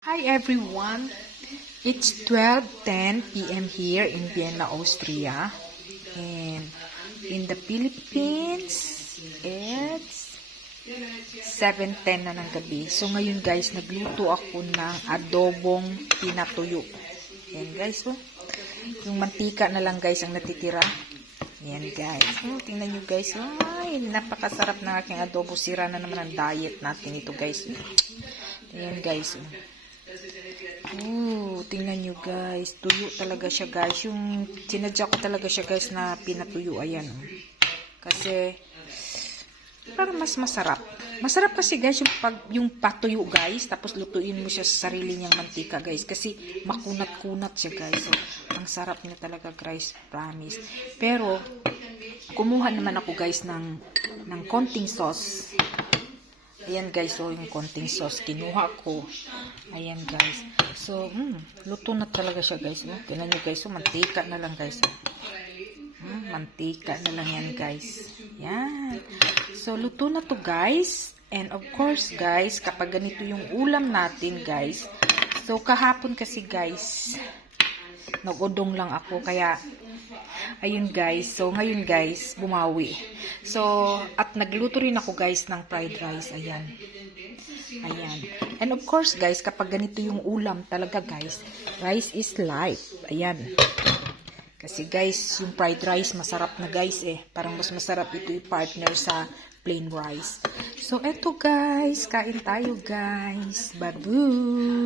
Hi everyone, it's 12:10 p.m. here in Vienna, Austria, and in the Philippines, it's 7:10 na ng gabi. So ngayon guys, nagluto ako ng adobong pinatuyo. Yan guys, oh. Yung mantika na lang guys ang natitira. Yan guys, oh, tingnan nyo guys, ay napakasarap ng aking adobo. Sira na naman ang diet natin ito guys. Yan guys, oh. Tingnan nyo guys. Tuyo talaga siya guys. Yung sinadya ko talaga siya guys na pinatuyo. Ayan. Kasi parang mas masarap. Masarap kasi guys yung patuyo guys. Tapos lutuin mo siya sa sarili niyang mantika guys. Kasi makunat-kunat siya guys. So, ang sarap niya talaga guys. Promise. Pero, kumuha naman ako guys ng konting sauce. Ayan guys, so yung konting sauce kinuha ko. Ayan guys. So, luto na talaga siya guys. Tingnan nyo guys, so mantika na lang guys. Mantika na lang yan guys. Yan. So, luto na to guys. And of course guys, kapag ganito yung ulam natin guys. So, kahapon kasi guys, nag-udong lang ako. Kaya, ayun guys. So, ngayon guys, bumawi. So, at nagluto rin ako guys ng fried rice. Ayan. Ayan. And of course guys, kapag ganito yung ulam talaga guys, rice is life. Ayan. Kasi guys, yung fried rice masarap na guys eh. Parang mas masarap ito yung partner sa plain rice. So, eto guys, kain tayo guys. Babush!